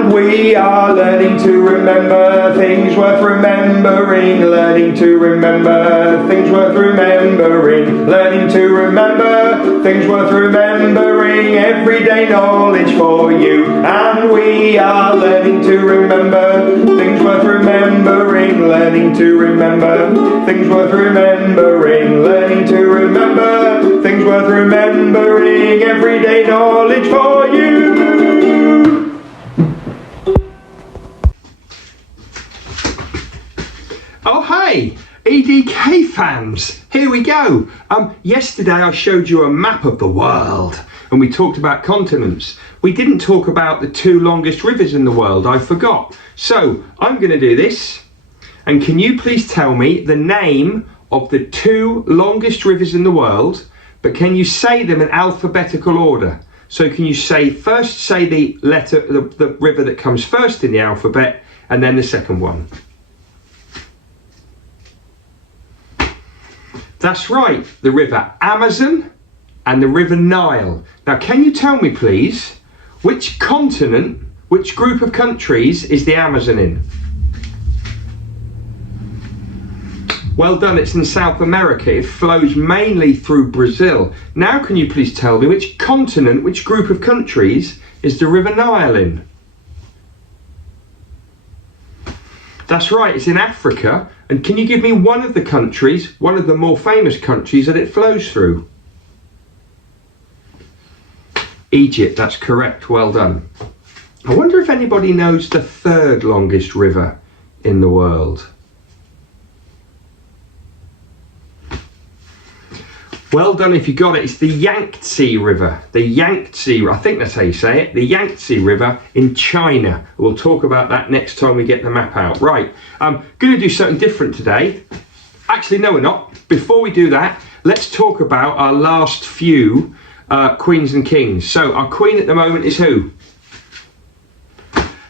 And we are learning to remember things worth remembering, learning to remember things worth remembering, learning to remember things worth remembering, everyday knowledge for you. And we are learning to remember things worth remembering, learning to remember things worth remembering, learning to remember things worth remembering, everyday knowledge for you. Oh hey, EDK fans, here we go. Yesterday I showed you a map of the world and we talked about continents. We didn't talk about the 2 longest rivers in the world, I forgot. So I'm going to do this, and can you please tell me the name of the 2 longest rivers in the world, but can you say them in alphabetical order? So can you first say the letter, the river that comes first in the alphabet, and then the second one? That's right, the river Amazon and the river Nile. Now can you tell me please, which continent, which group of countries is the Amazon in? Well done, it's in South America. It flows mainly through Brazil. Now can you please tell me which continent, which group of countries is the river Nile in? That's right, it's in Africa. And can you give me one of the countries, one of the more famous countries that it flows through? Egypt, that's correct, well done. I wonder if anybody knows the 3rd longest river in the world. Well done if you got it. It's the Yangtze River. The Yangtze, I think that's how you say it. The Yangtze River in China. We'll talk about that next time we get the map out. Right, I'm going to do something different today. Actually, no, we're not. Before we do that, let's talk about our last few queens and kings. So our queen at the moment is who?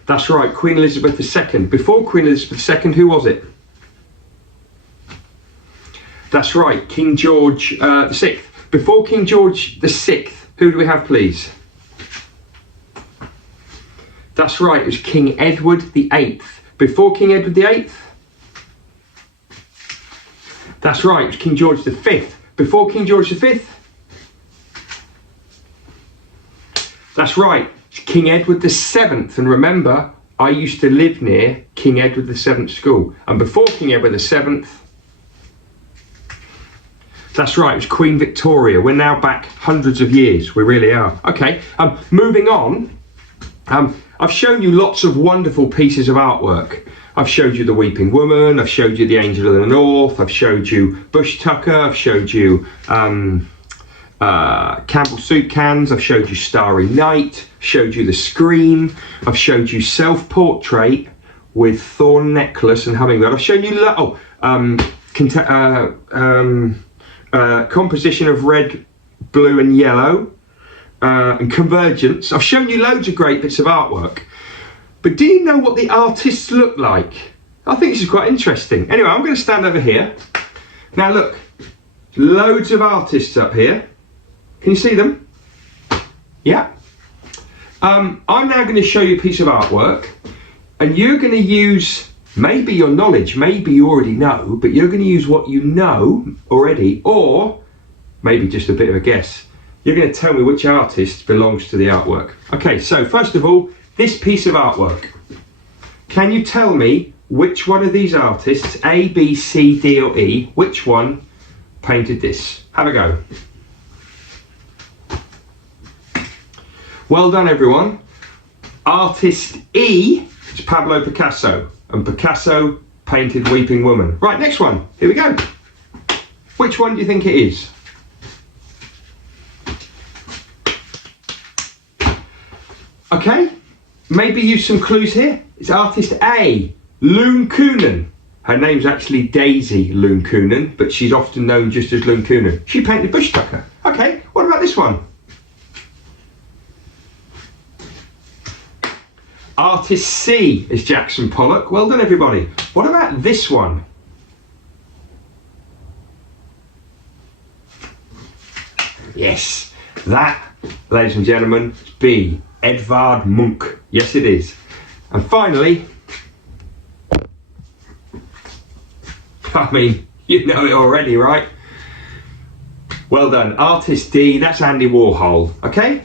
That's right, Queen Elizabeth II. Before Queen Elizabeth II, who was it? That's right, King George VI. Before King George VI, who do we have, please? That's right, it was King Edward VIII. Before King Edward VIII? That's right, it was King George V. Before King George V? That's right, it's King Edward VII. And remember, I used to live near King Edward VII School. And before King Edward VII, that's right, it was Queen Victoria. We're now back hundreds of years, we really are. Okay, moving on, I've shown you lots of wonderful pieces of artwork. I've showed you the Weeping Woman, I've showed you the Angel of the North, I've showed you Bush Tucker, I've showed you Campbell soup cans, I've showed you Starry Night, showed you The Scream, I've showed you Self-Portrait with Thorn Necklace and Hummingbird. I've shown you composition of red, blue and yellow, and convergence. I've shown you loads of great bits of artwork, but do you know what the artists look like? I think this is quite interesting. Anyway, I'm going to stand over here. Now look, loads of artists up here. Can you see them? Yeah. I'm now going to show you a piece of artwork, and you're going to use maybe your knowledge, maybe you already know, but you're going to use what you know already, or maybe just a bit of a guess. You're going to tell me which artist belongs to the artwork. Okay, so first of all, this piece of artwork. Can you tell me which one of these artists, A, B, C, D or E, which one painted this? Have a go. Well done everyone. Artist E is Pablo Picasso. And Picasso painted Weeping Woman. Right, next one. Here we go. Which one do you think it is? Okay, maybe use some clues here. It's artist A, Loon Coonan. Her name's actually Daisy Loon Coonan, but she's often known just as Loon Coonan. She painted Bush Tucker. Okay, what about this one? Artist C is Jackson Pollock. Well done everybody. What about this one? Yes, that, ladies and gentlemen, is B, Edvard Munch. Yes it is. And finally, I mean, you know it already, right? Well done, Artist D, that's Andy Warhol, okay?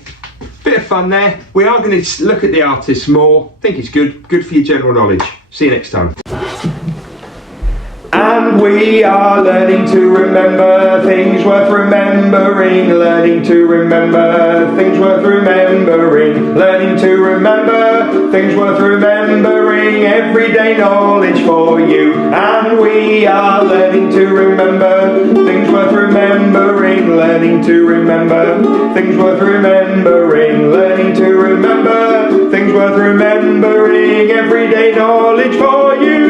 Bit of fun there. We are going to look at the artists more. Think it's good for your general knowledge. See you next time. And we are learning to remember things worth remembering, learning to remember things worth remembering, learning to remember things worth remembering, everyday knowledge for you. And we are learning to remember things worth remembering, learning to remember things worth remembering, learning to remember things worth remembering, everyday knowledge for you.